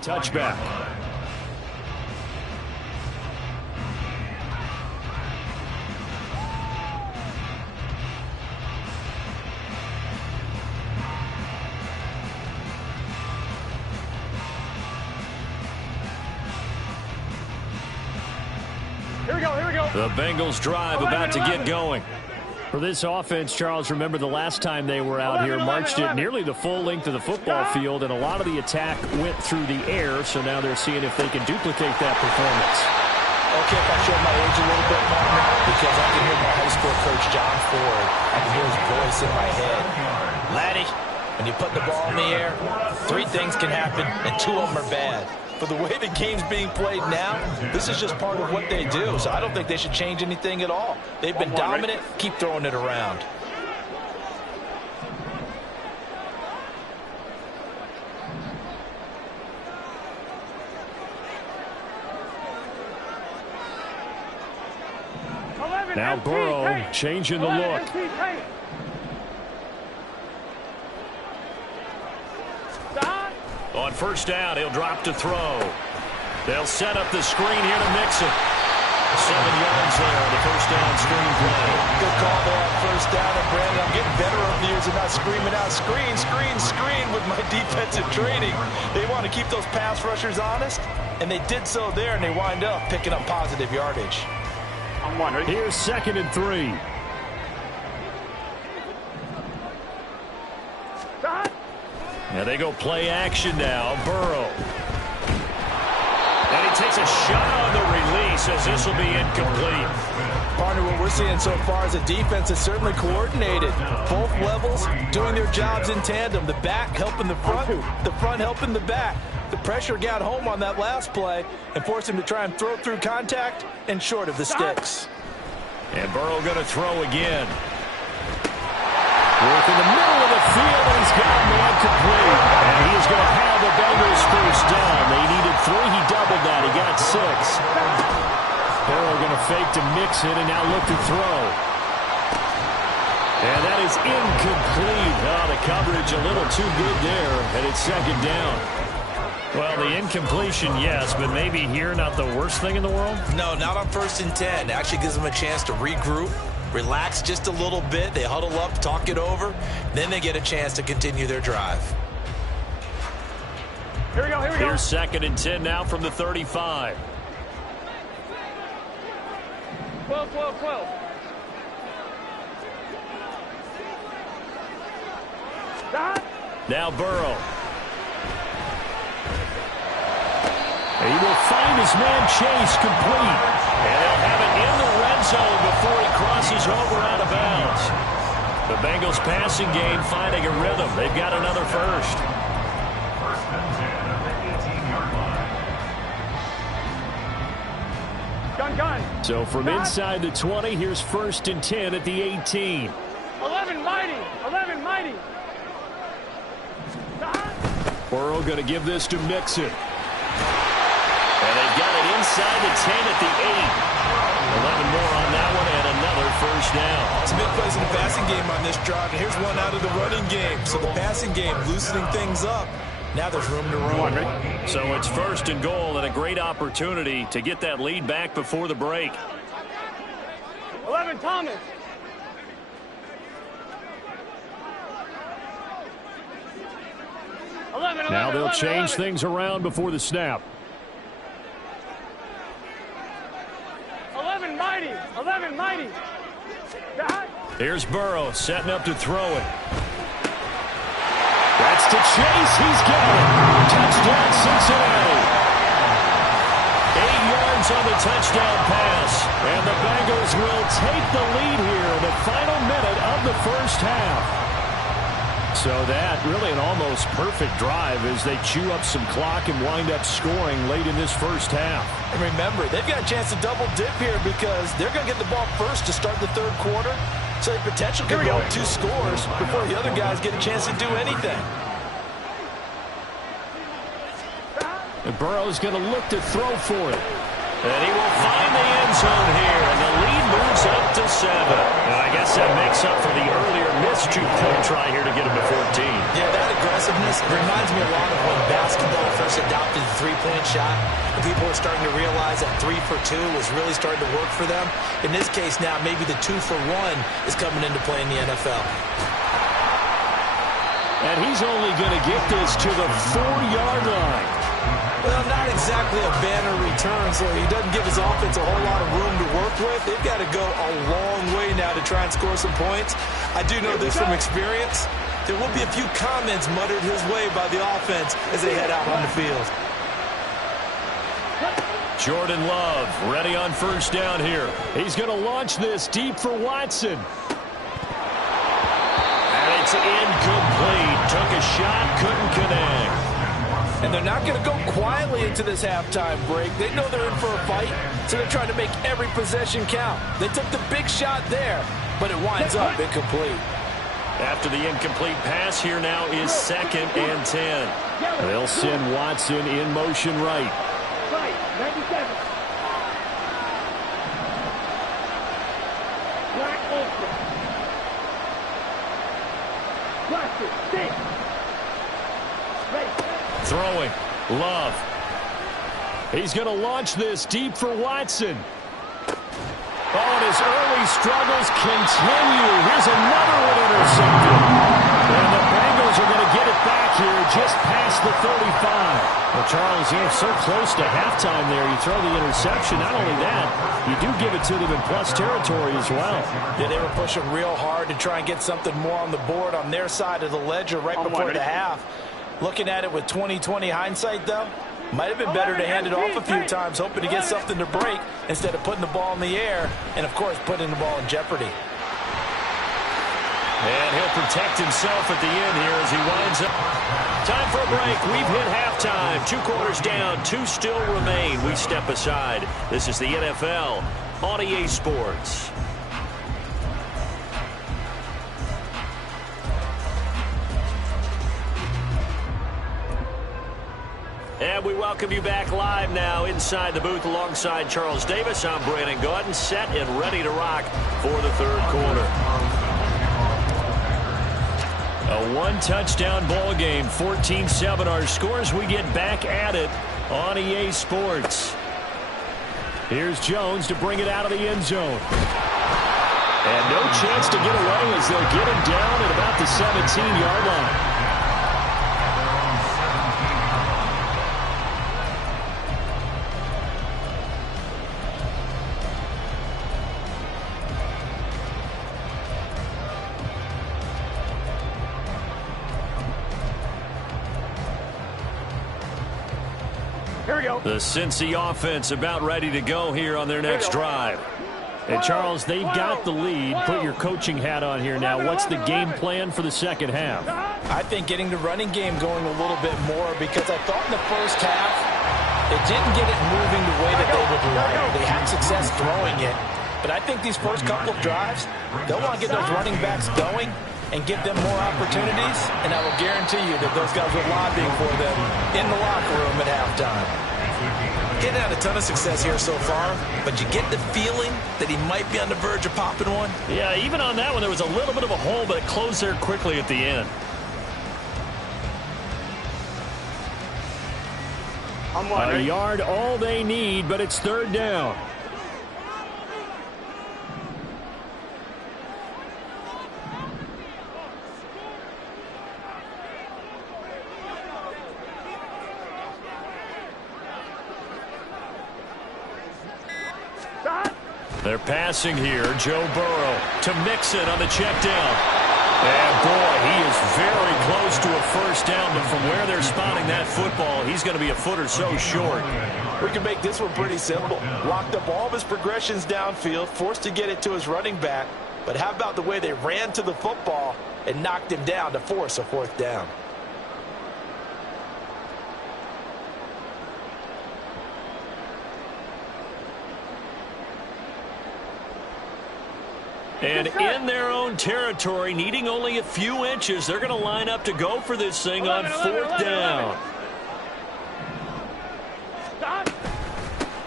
touchback. Here we go. The Bengals drive about to get going. For this offense, Charles, remember the last time they were out here, marched it nearly the full length of the football field, and a lot of the attack went through the air, so now they're seeing if they can duplicate that performance. Okay, if I show my age a little bit, partner, because I can hear my high school coach, John Ford. I can hear his voice in my head. Laddie, when you put the ball in the air, 3 things can happen, and 2 of them are bad. But the way the game's being played now, this is just part of what they do. So I don't think they should change anything at all. They've been dominant. Keep throwing it around. Now Burrow changing the look. On first down, he'll drop to throw. They'll set up the screen here to Mixon. 7 yards there on the first down screen play. Good call there on first down. And Brandon, I'm getting better over the years and not screaming out screen, screen, screen with my defensive training. They want to keep those pass rushers honest, and they did so there, and they wind up picking up positive yardage. Here's 2nd and 3. Now they go play action now. Burrow. And he takes a shot on the release as this will be incomplete. Partner, what we're seeing so far is a defense that's certainly coordinated. Both levels doing their jobs in tandem. The back helping the front helping the back. The pressure got home on that last play and forced him to try and throw through contact and short of the sticks. And Burrow going to throw again. Work in the middle of the field, and he's got a man complete. And he's going to have the Bengals first down. They needed 3. He doubled that. He got 6. Burrow going to fake to Mixon and now look to throw. And that is incomplete. Oh, the coverage a little too good there, and it's 2nd down. Well, the incompletion, yes, but maybe here not the worst thing in the world? No, not on 1st and 10. It actually gives them a chance to regroup. Relax just a little bit. They huddle up, talk it over. Then they get a chance to continue their drive. Here we go. Here's 2nd and 10 now from the 35. 12. Now Burrow. He will find his man Chase complete. And they'll have it in the red zone before he crosses over out of bounds. The Bengals passing game finding a rhythm. They've got another first. Gun. So from inside the 20, here's 1st and 10 at the 18. 11 mighty. Burrow going to give this to Mixon. And they've got it inside the 10 at the 8. 11 more on that one and another first down. Some big plays in the passing game on this drive, and here's one out of the running game. So the passing game loosening things up. Now there's room to run. So it's 1st and goal and a great opportunity to get that lead back before the break. 11 Thomas. Now they'll change things around before the snap. 11 mighty. Here's Burrow setting up to throw it. That's to Chase. He's got it. Touchdown, Cincinnati. 8 yards on the touchdown pass. And the Bengals will take the lead here in the final minute of the first half. So that really an almost perfect drive as they chew up some clock and wind up scoring late in this first half. And remember, they've got a chance to double dip here because they're going to get the ball first to start the 3rd quarter. So they potentially could go 2 scores before the other guys get a chance to do anything. And Burrow's going to look to throw for it. And he will find the end zone here, and the lead moves up to 7. And I guess that makes up for the earlier missed 2-point try here to get him to 14. Yeah, that aggressiveness reminds me a lot of when basketball first adopted the three-point shot, and people were starting to realize that 3 for 2 was really starting to work for them. In this case now, maybe the 2 for 1 is coming into play in the NFL. And he's only going to get this to the 4-yard line. Well, not exactly a banner return, so he doesn't give his offense a whole lot of room to work with. They've got to go a long way now to try and score some points. I do know this from experience. There will be a few comments muttered his way by the offense as they head out on the field. Jordan Love ready on first down here. He's going to launch this deep for Watson. And it's incomplete. Took a shot, couldn't connect. And they're not going to go quietly into this halftime break. They know they're in for a fight, so they're trying to make every possession count. They took the big shot there, but it winds up incomplete. After the incomplete pass, here now is 2nd and 10. They'll send Watson in motion right. Right, 97. Black Ultra. Blaster, stick. Ready. Throwing. Love. He's going to launch this deep for Watson. Oh, and his early struggles continue. Here's another one intercepted. And the Bengals are going to get it back here just past the 35. Well, Charles, you're so close to halftime there. You throw the interception. Not only that, you do give it to them in plus territory as well. Yeah, they were pushing real hard to try and get something more on the board on their side of the ledger right before the half. Looking at it with 20/20 hindsight, though, might have been better to hand it off a few times, hoping to get something to break instead of putting the ball in the air and, of course, putting the ball in jeopardy. And he'll protect himself at the end here as he winds up. Time for a break. We've hit halftime. 2 quarters down. 2 still remain. We step aside. This is the NFL on EA Sports. And we welcome you back live now inside the booth alongside Charles Davis. I'm Brandon Gaudin, set and ready to rock for the 3rd quarter. A 1-touchdown ball game, 14-7 our scores. We get back at it on EA Sports. Here's Jones to bring it out of the end zone. And no chance to get away as they'll get him down at about the 17-yard line. The Cincy offense about ready to go here on their next drive. And Charles, they've got the lead. Put your coaching hat on here now. What's the game plan for the second half? I think getting the running game going a little bit more, because I thought in the first half it didn't get it moving the way that they would like. They had success throwing it. But I think these first couple of drives, they'll want to get those running backs going and give them more opportunities. And I will guarantee you that those guys were lobbying for them in the locker room at halftime. Getting out a ton of success here so far, but you get the feeling that he might be on the verge of popping one. Yeah, even on that one, there was a little bit of a hole, but it closed there quickly at the end. A yard all they need, but it's 3rd down. They're passing here. Joe Burrow to Mixon on the check down. And boy, he is very close to a first down, but from where they're spotting that football, he's going to be a foot or so short. We can make this one pretty simple. Locked up all of his progressions downfield, forced to get it to his running back. But how about the way they ran to the football and knocked him down to force a 4th down? And in their own territory, needing only a few inches, they're going to line up to go for this thing on 4th down.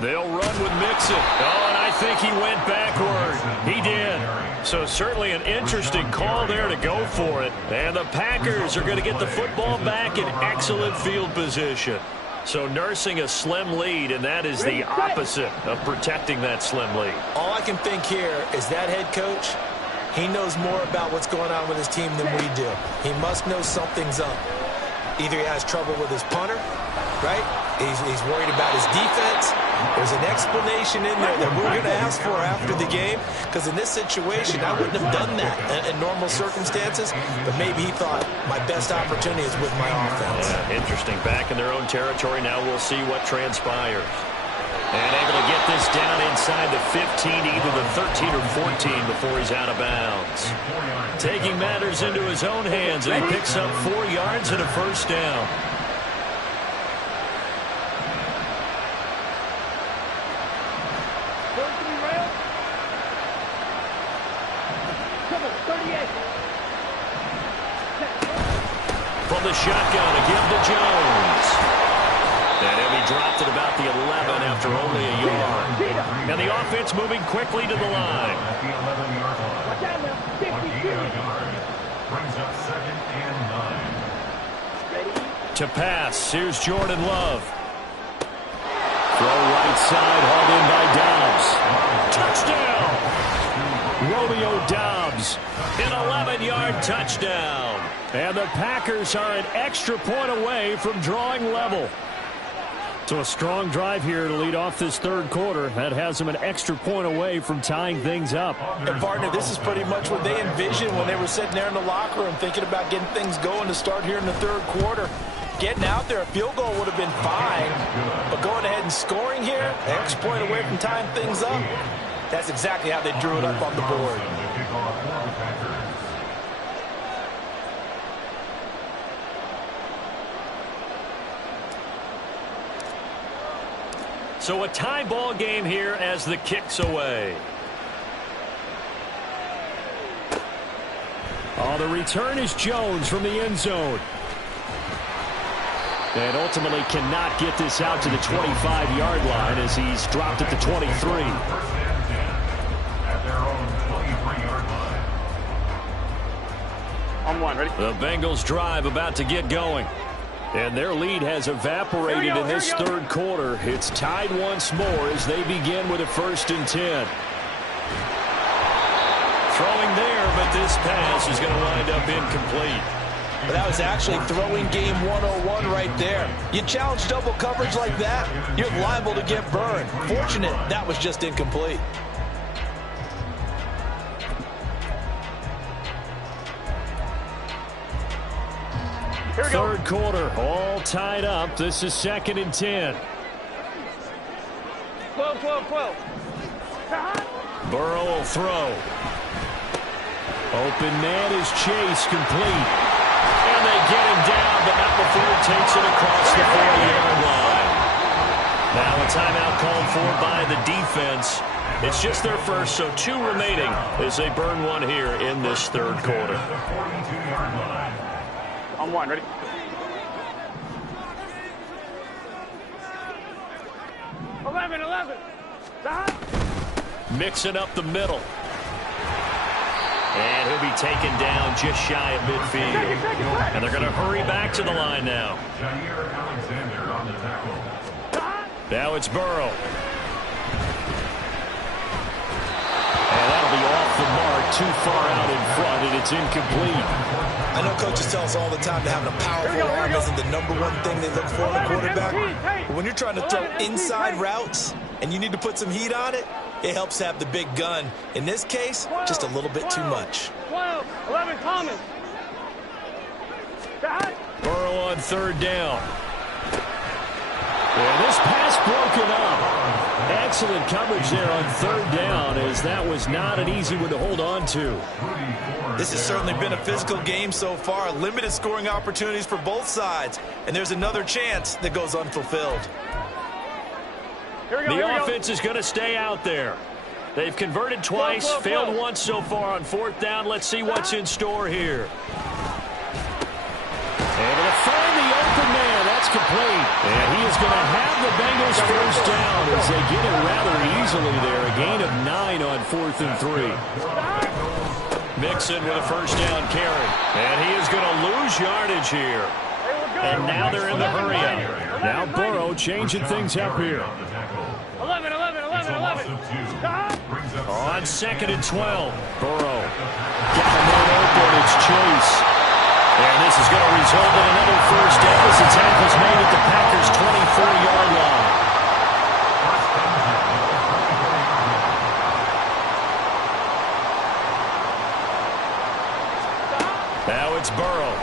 They'll run with Mixon. Oh, and I think he went backward. He did. So certainly an interesting call there to go for it. And the Packers are going to get the football back in excellent field position. So nursing a slim lead, and that is the opposite of protecting that slim lead. All I can think here is that head coach, he knows more about what's going on with his team than we do. He must know something's up. Either he has trouble with his punter, right? He's worried about his defense. There's an explanation in there that we're going to ask for after the game, because in this situation, I wouldn't have done that in normal circumstances, but maybe he thought my best opportunity is with my offense. Yeah, interesting. Back in their own territory. Now we'll see what transpires. And able to get this down inside the 15, either the 13 or 14 before he's out of bounds. Taking matters into his own hands, and he picks up 4 yards and a first down. From the shotgun, again to Jones. And he'll be dropped at about the 11 after only a yard. And the offense moving quickly to the line. To pass, here's Jordan Love. Throw right side, hauled in by Dobbs. Touchdown! Romeo Dobbs, an 11-yard touchdown. And the Packers are an extra point away from drawing level. So a strong drive here to lead off this third quarter. That has them an extra point away from tying things up. And, partner, this is pretty much what they envisioned when they were sitting there in the locker room thinking about getting things going to start here in the third quarter. Getting out there, a field goal would have been fine. But going ahead and scoring here, an extra point away from tying things up, that's exactly how they drew it up on the board. So a tie ball game here as the kick's away. Oh, the return is Jones from the end zone. And ultimately cannot get this out to the 25-yard line as he's dropped at the 23. On one, ready? The Bengals drive about to get going. And their lead has evaporated in this third quarter. It's tied once more as they begin with a 1st and 10. Throwing there, but this pass is going to wind up incomplete. But that was actually throwing game 101 right there. You challenge double coverage like that, you're liable to get burned. Fortunate that was just incomplete. Third quarter, all tied up. This is 2nd and 10. 12. Burrow will throw. Open man is Chase, complete. And they get him down, but not before he takes it across the 40-yard line. Now a timeout called for by the defense. It's just their first, so 2 remaining as they burn one here in this third quarter. On one, ready? Eleven. Mixing up the middle. And he'll be taken down just shy of midfield. And they're going to hurry back to the line now. Now it's Burrow. And that'll be off the mark, too far out in front, and it's incomplete. I know coaches tell us all the time that having a powerful arm isn't the #1 thing they look for in a quarterback. But when you're trying to throw inside routes and you need to put some heat on it, it helps have the big gun. In this case, just a little bit too much. 12, 11, Thomas. Burrow on 3rd down. And this pass broken up. Excellent coverage there on 3rd down, as that was not an easy one to hold on to. This has certainly been a physical game so far. Limited scoring opportunities for both sides. And there's another chance that goes unfulfilled. The offense is going to stay out there. They've converted twice, failed once so far on 4th down. Let's see what's in store here. Able to find the open man. That's complete. And he is going to have the Bengals 1st down down as they get it rather easily there. A gain of 9 on 4th and 3. Mixon with a first down carry. And he is going to lose yardage here. And now they're in the hurry up. Now Burrow changing things up here. 11. On 2nd and 12. Burrow. Got a man open. It's Chase. And this is going to result in another first down as the tackle's made at the Packers' 24-yard line. Now it's Burrow.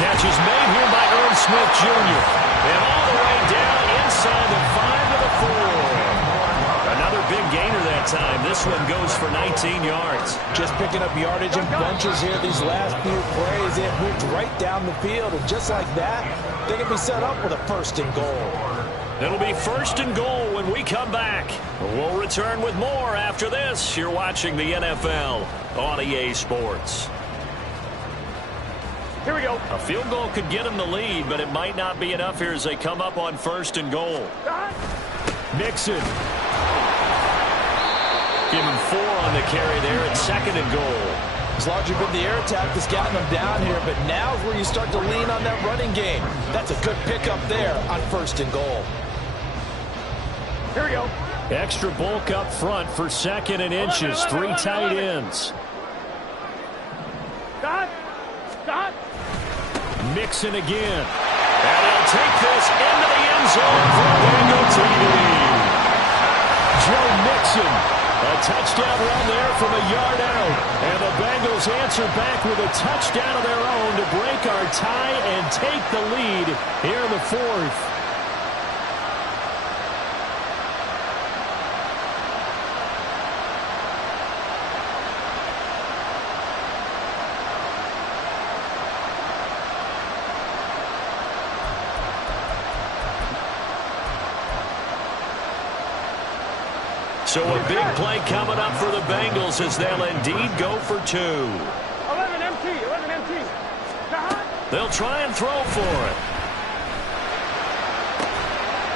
Catch is made here by Irv Smith Jr. And all the way down inside the 5 to the 4. Another big gainer that time. This one goes for 19 yards. Just picking up yardage in bunches here these last few plays. They have moved right down the field. And just like that, they're going to be set up with a 1st and goal. It'll be 1st and goal when we come back. We'll return with more after this. You're watching the NFL on EA Sports. Here we go. A field goal could get them the lead, but it might not be enough here as they come up on 1st and goal. Mixon. Give him 4 on the carry there at 2nd and goal. It's largely been the air attack that's gotten them down here, but now's where you start to lean on that running game. That's a good pickup there on 1st and goal. Here we go. Extra bulk up front for 2nd and inches. 3 tight ends. Stop. Mixon again. And he'll take this into the end zone for a Bengal TD. Joe Mixon. A touchdown run there from a yard out. And the Bengals answer back with a touchdown of their own to break our tie and take the lead here in the 4th. So a big play coming up for the Bengals as they'll indeed go for 2. 11 MT. They'll try and throw for it.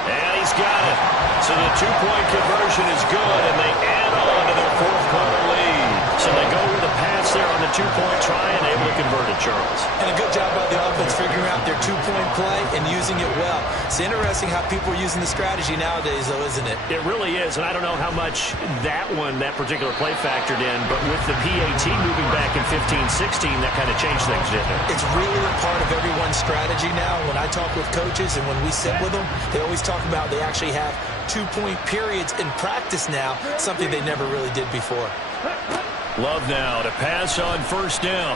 And he's got it. So the 2-point conversion is good, and they add on to their 4th-quarter lead. So they go with a pass there on the 2-point try and able to convert it, Charles. And a good job by the offense figuring out their 2-point play and using it well. It's interesting how people are using the strategy nowadays, though, isn't it? It really is, and I don't know how much that particular play factored in, but with the PAT moving back in 15-16, that kind of changed things, didn't it? It's really a part of everyone's strategy now. When I talk with coaches and when we sit with them, they always talk about they actually have 2-point periods in practice now, something they never really did before. Love now to pass on 1st down.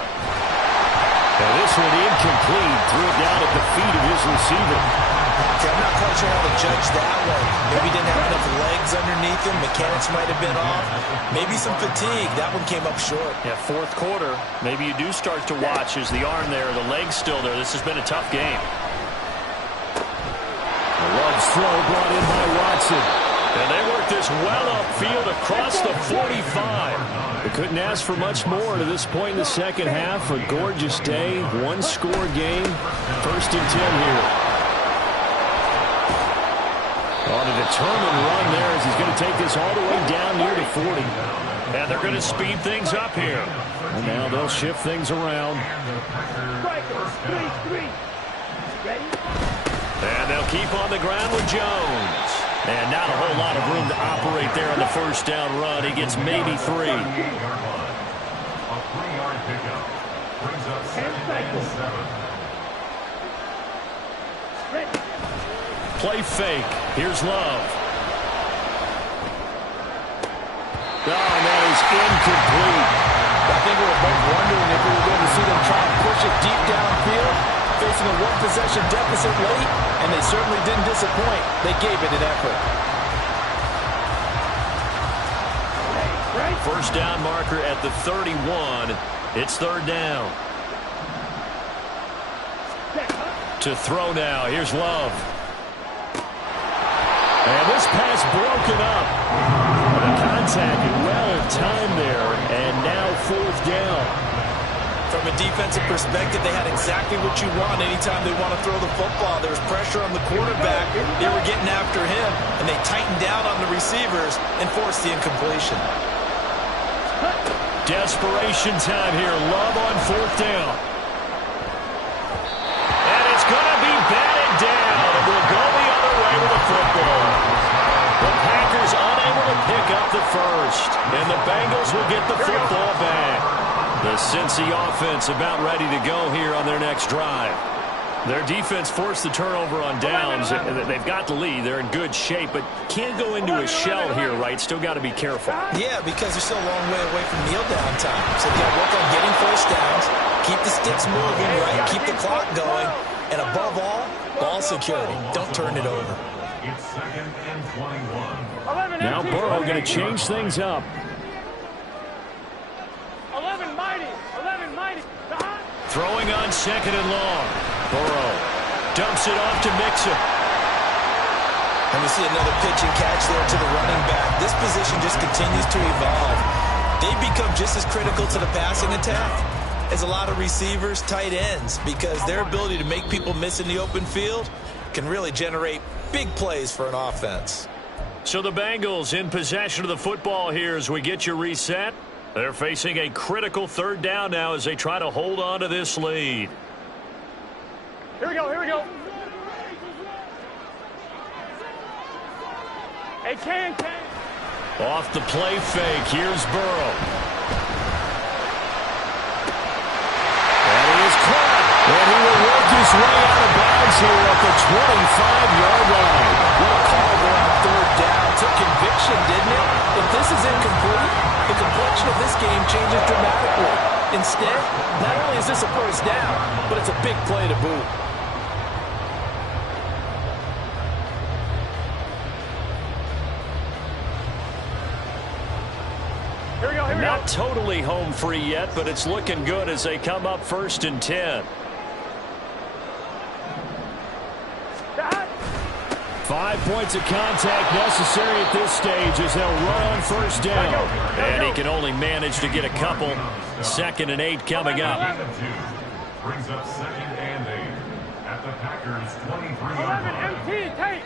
And this one incomplete. Threw it down at the feet of his receiver. Okay, I'm not quite sure how to judge that one. Maybe didn't have enough legs underneath him. Mechanics might have been off. Maybe some fatigue. That one came up short. Yeah, 4th quarter. Maybe you do start to watch as the arm there, the leg's still there. This has been a tough game. Love's throw brought in by Watson. And they work this well upfield across the 45. They couldn't ask for much more to this point in the second half. A gorgeous day, 1-score game. 1st and 10 here. On a determined run there as he's going to take this all the way down near the 40. And they're going to speed things up here. And now they'll shift things around. And they'll keep on the ground with Jones. And not a whole lot of room to operate there on the 1st down run. He gets maybe 3. A 3-yard pickup brings up 2nd and 7. Play fake. Here's Love. Oh, and that is incomplete. I think we were both wondering if we were going to see them try and push it deep downfield, facing a 1-possession deficit late, and they certainly didn't disappoint. They gave it an effort. 1st down marker at the 31. It's 3rd down. To throw now. Here's Love. And this pass broken up. The contact well in time there, and now 4th down. From a defensive perspective, they had exactly what you want anytime they want to throw the football. There was pressure on the quarterback. They were getting after him, and they tightened down on the receivers and forced the incompletion. Desperation time here. Love on fourth down. And it's going to be batted down. It will go the other way with the football. The Packers unable to pick up the first. And the Bengals will get the football back. The Cincy offense about ready to go here on their next drive. Their defense forced the turnover on downs. They've got the lead. They're in good shape, but can't go into a shell here, right? Still got to be careful. Yeah, because they're still a long way away from kneel down time. So they got to work on getting first downs, keep the sticks moving, right? Keep the clock going, and above all, ball security. Don't turn it over. It's 2nd and 21. Now Burrow going to change things up. 11 mighty. 11 mighty. Throwing on 2nd and long. Burrow dumps it off to Mixon. And we see another pitch and catch there to the running back. This position just continues to evolve. They become just as critical to the passing attack as a lot of receivers, tight ends, because their ability to make people miss in the open field can really generate big plays for an offense. So the Bengals in possession of the football here as we get you reset. They're facing a critical third down now as they try to hold on to this lead. Here we go. Here we go. Hey, Can. Off the play fake. Here's Burrow. And he is caught. And he will work his way out of bounds here at the 25-yard line. What a call there on third down. Took conviction, didn't it? If this is incomplete, the complexion of this game changes dramatically. Instead, not only is this a first down, but it's a big play to boot. Not totally home free yet, but it's looking good as they come up 1st and 10. 5 points of contact necessary at this stage as they'll run on 1st down. And he can only manage to get a couple. 2nd and 8 coming up. Brings up 2nd and 8 at the Packers 23-yard 11 line. MT, take.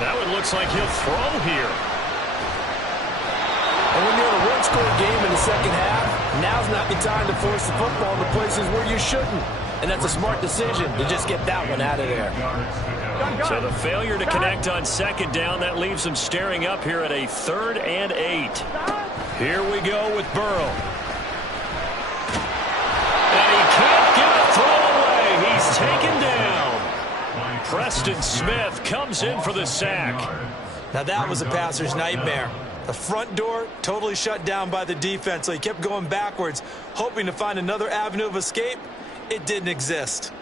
That one looks like he'll throw here. And when you're in a one-score game in the second half, now's not the time to force the football into places where you shouldn't. And that's a smart decision to just get that one out of there. So the failure to connect on 2nd down, that leaves them staring up here at a 3rd and 8. Here we go with Burrow. And he can't get a throw away. He's taken down. Preston Smith comes in for the sack. Now that was a passer's nightmare. The front door totally shut down by the defense, so he kept going backwards, hoping to find another avenue of escape. It didn't exist.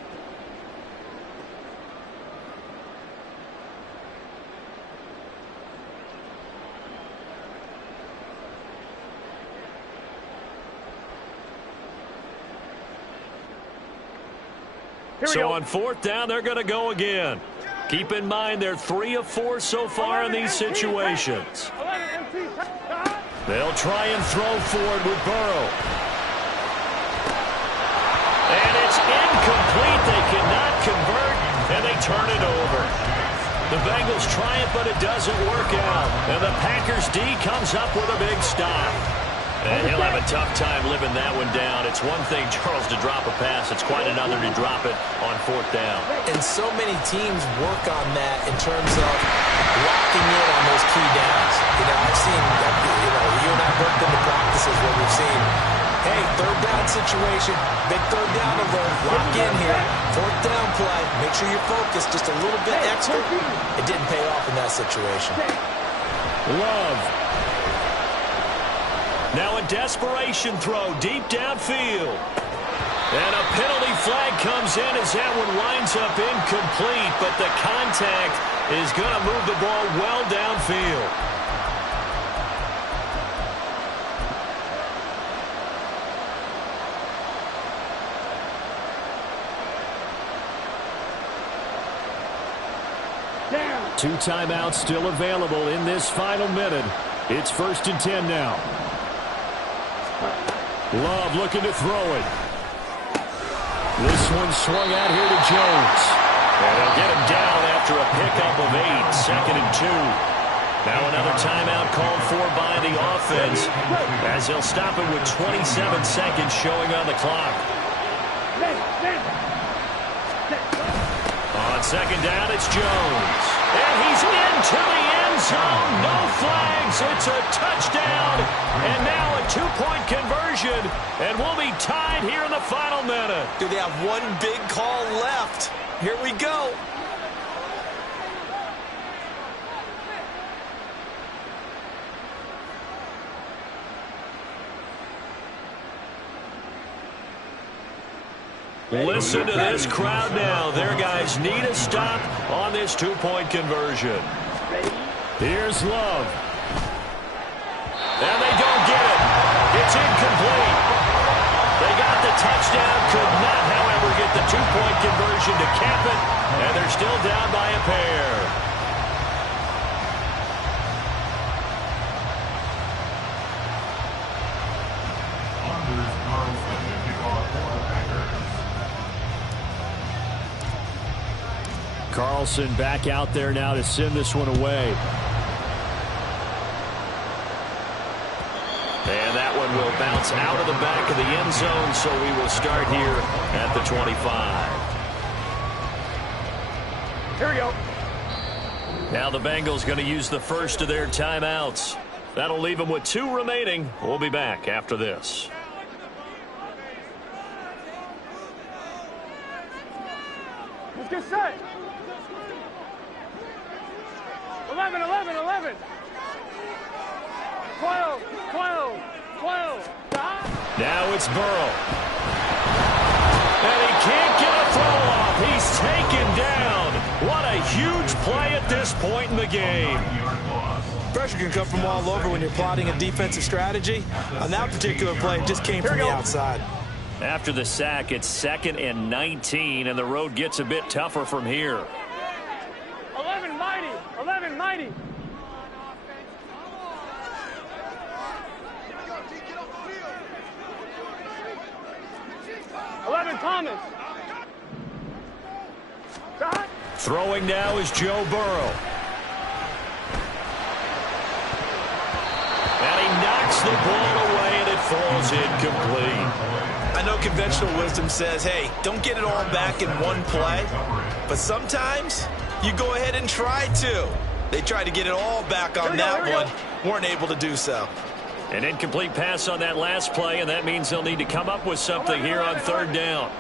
So on 4th down, they're going to go again. Keep in mind they're 3 of 4 so far in these situations. They'll try and throw forward with Burrow. And it's incomplete. They cannot convert, and they turn it over. The Bengals try it, but it doesn't work out. And the Packers D comes up with a big stop. And he'll have a tough time living that one down. It's one thing, Charles, to drop a pass. It's quite another to drop it on 4th down. And so many teams work on that in terms of locking in on those key downs. You know, I've seen, you and I worked in the practices where we've seen, hey, 3rd down situation, big 3rd down alert, lock in here, 4th down play, make sure you're focused just a little bit extra. It didn't pay off in that situation. Love. Now a desperation throw deep downfield. And a penalty flag comes in as that one winds up incomplete, but the contact is going to move the ball well downfield. Down. 2 timeouts still available in this final minute. It's 1st and 10 now. Love looking to throw it. This one swung out here to Jones. And they'll get him down after a pickup of 8, 2nd and 2. Now another timeout called for by the offense as they'll stop it with 27 seconds showing on the clock. On 2nd down, it's Jones. And he's into the end zone. No flags. It's a touchdown. And now a 2-point conversion. And we'll be tied here in the final minute. Do they have one big call left? Here we go. Listen to this crowd now. Their guys need a stop on this 2-point conversion. Here's Love. And they don't get it. It's incomplete. They got the touchdown, could not, however, get the 2-point conversion to cap it, and they're still down by a pair. Carlson back out there now to send this one away. And that one will bounce out of the back of the end zone, so we will start here at the 25. Here we go. Now the Bengals going to use the first of their timeouts. That'll leave them with 2 remaining. We'll be back after this. Let's get set. 11, 11, 11. 12, 12, 12. Now it's Burrow. And he can't get a throw off. He's taken down. What a huge play at this point in the game. Pressure can come from all over when you're plotting a defensive strategy. On that particular play, it just came from the outside. After the sack, it's 2nd and 19, and the road gets a bit tougher from here. 11 mighty. 11 mighty. Thomas. Throwing now is Joe Burrow. And he knocks the ball away, and it falls incomplete. I know conventional wisdom says, hey, don't get it all back in one play. But sometimes you go ahead and try to. They tried to get it all back on that one. Weren't able to do so. An incomplete pass on that last play, and that means they'll need to come up with something here on 3rd down.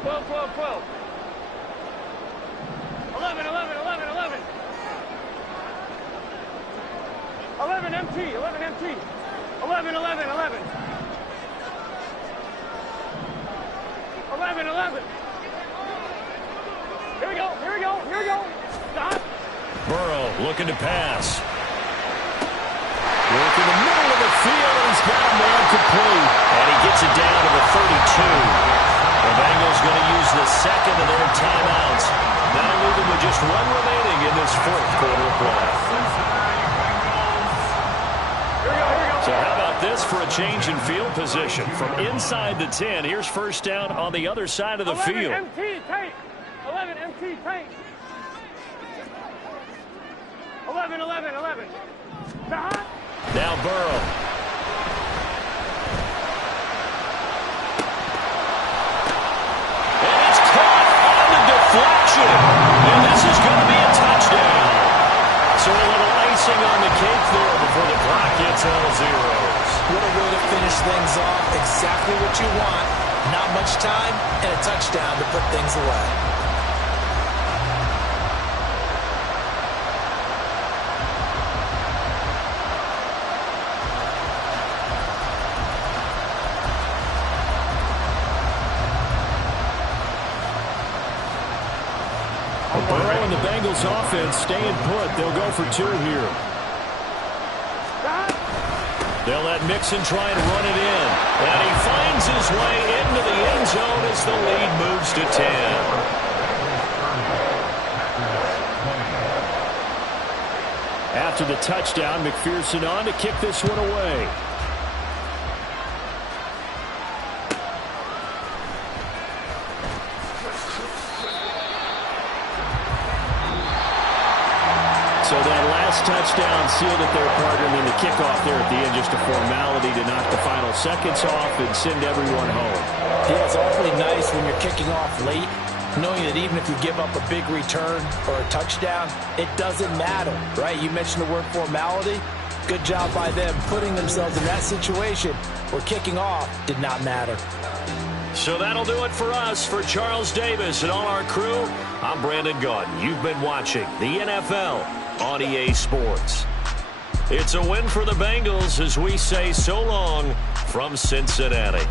12, 12, 12. 11, 11, 11, 11. 11 MT, 11 MT. 11, 11, 11. 11, 11. Here we go, here we go, here we go. Stop. Burrow looking to pass. Work in the middle of the field, and he's got a man complete. And he gets it down to the 32. The Bengals going to use the 2nd of their timeouts. Now leaving with just 1 remaining in this 4th quarter of play. So how about this for a change in field position? From inside the 10, here's 1st down on the other side of the 11 field. MT tank. 11 MT tank. 11, 11, 11. Now Burrow. And it's caught on the deflection. And this is going to be a touchdown. So a little icing on the cake there before the clock hits all zeros. What a way to finish things off. Exactly what you want. Not much time and a touchdown to put things away. Burrow and the Bengals offense staying put. They'll go for 2 here. They'll let Mixon try and run it in. And he finds his way into the end zone as the lead moves to 10. after the touchdown. McPherson on to kick this one away. So that last touchdown sealed it there, partner, and then the kickoff there at the end, just a formality to knock the final seconds off and send everyone home. Yeah, it's awfully nice when you're kicking off late, knowing that even if you give up a big return or a touchdown, it doesn't matter, right? You mentioned the word formality. Good job by them putting themselves in that situation where kicking off did not matter. So that'll do it for us. For Charles Davis and all our crew, I'm Brandon Gaudin. You've been watching the NFL on EA Sports. It's a win for the Bengals as we say so long from Cincinnati.